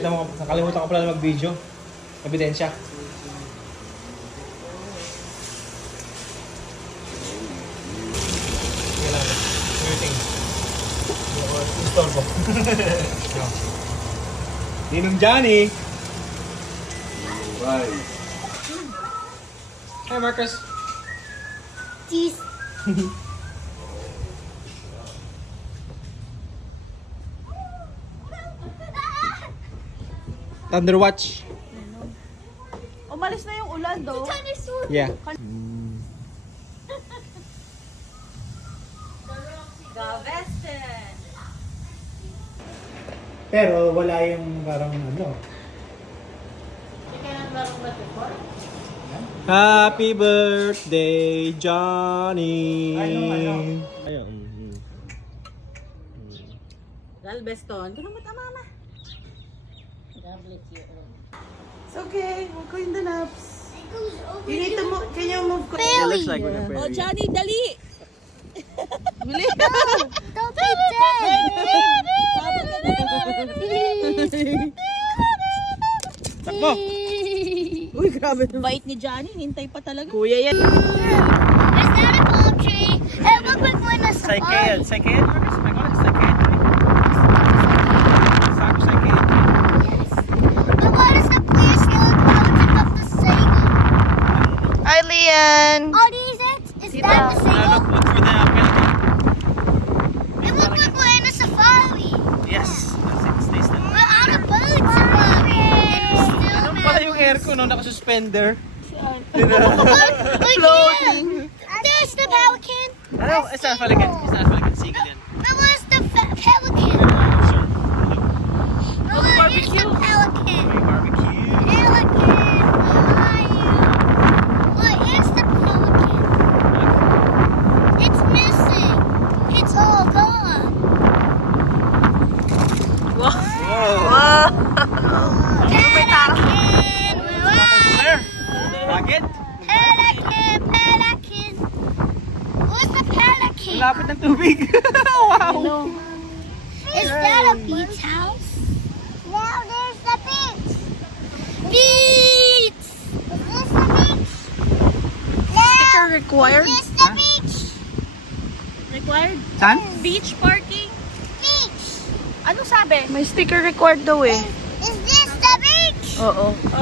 Nakita mo, nakalimutan ko pala na mag-video. Ebidensya. Sige lang. Waiting. Install ko. Ninong Johnny. Bye. Hi Marcus. Cheese. Thunderwatch. Umalis na yung ulan, do. Yeah. Gavesten. Pero wala yung parang ano. Happy birthday, Johnny! Ayun. Galveston. Ito naman mama. It's okay. We'll clean the naps. You need to move. Can you move? It looks like we're Oh, Johnny, dali. Bili. Don't be dead. Takbo! Uy, grabe. Bait ni Johnny. Hintay pa talaga. Kuya yan. Is that a palm tree? It looked like one of Psychiatry. Psychiatry? Marcus? I call it psychiatry. Psychiatry. Yes. But what is the pre-scaled pelican of the Sega? Hi, Lian. Oh, these it? Is that the Sega? Look for the pelican. It looked like we're in a safari. Yes. That's it. Stays there. We're on a bird safari. And we're still Ano pala yung aircon no? Naka-suspender. floating. There's the pelican. Ano? Isa pelican. Isa pelican. Seagull yan. But where's the pelican? Oh, here's the pelican. May barbecue. Pelican, where are you? Look, here's the pelican. It's missing. It's all gone. Pelican, where are you? There. Bakit? Pelican, pelican. Where's the pelican? Lapit ng tubig. Wow. Is that a beach house? No, there's the beach. Beach! Is this the beach? No! Sticker required. Is this the beach? Required? Saan? Beach parking. Beach! Ano sabi? May sticker required daw eh. Is this the beach? Oo. Is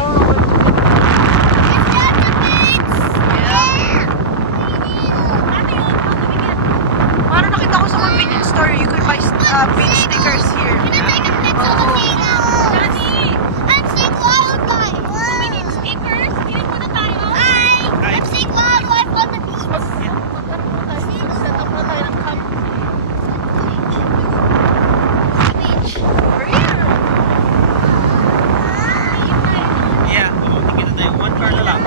that the beach? Yeah! Parang nakita ko sa convenience store, you could buy beach stickers here. Can I take a picture of the Johnny! I'm seeing wildlife. We need stickers. Hindi mo na tayo. Hi! I'm seeing wildlife on the beach. Set up na tayo ng camp. Beach. We're here. Yeah. Tingin na tayo. One car na lang.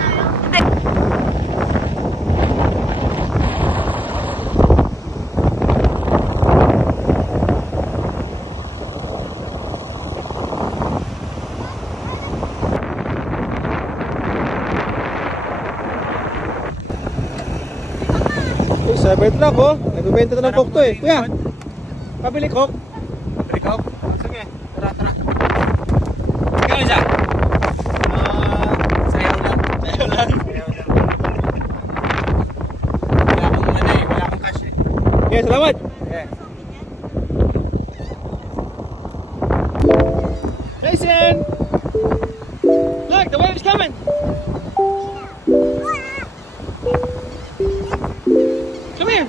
Cyber truck oh. Nagbibenta na ng coke to eh. Kuya, pabili coke. Pabili coke? Sige, tara. Kaya dyan? Sayaw lang. Sayaw lang. Wala akong ano eh, wala akong cash eh. Okay, salamat. Yeah. Jason! Look, the wave's coming! Come here!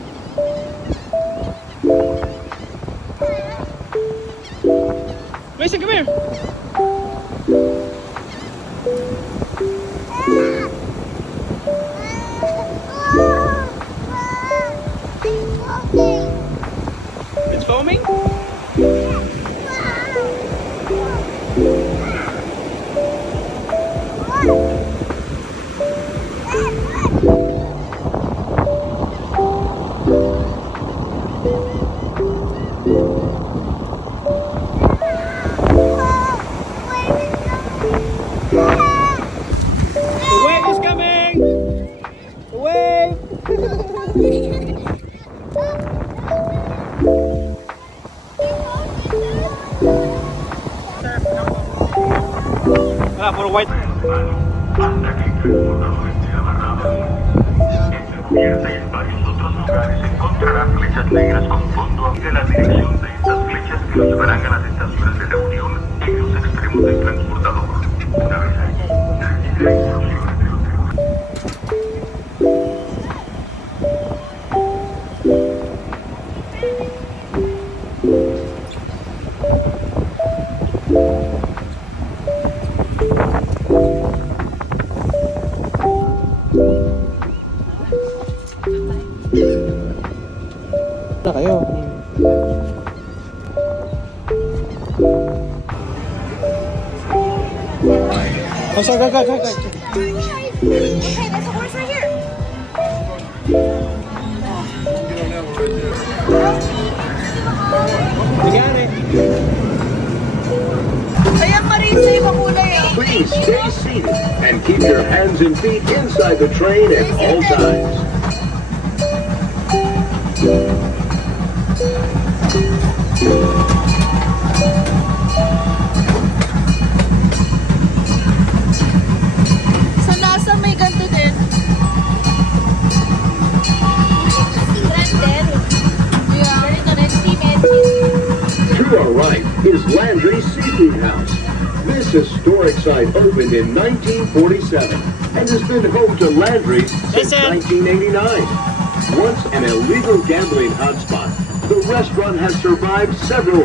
Mason, come here! Okay. anda que remotamente amarrado. En la cubierta y en varios otros lugares encontrará flechas negras con fondo de la dirección de estas flechas que los llevarán a las estaciones de reunión en los extremos del transportador. Una vez allí, recibirá instrucciones de los tribunales. Na kayo. Oh, sorry, go. Okay, there's a horse right here. Nangyari. Ayan, Marisa, yung makulay eh. Please stay seated and keep your hands and feet inside the train at all times. Sa NASA may ganito din. Yeah. Ganito na, steam engine. To our right is Landry's Seafood House. This historic site opened in 1947 and has been home to Landry's since 1989. Once an illegal gambling hotspot, the restaurant has survived several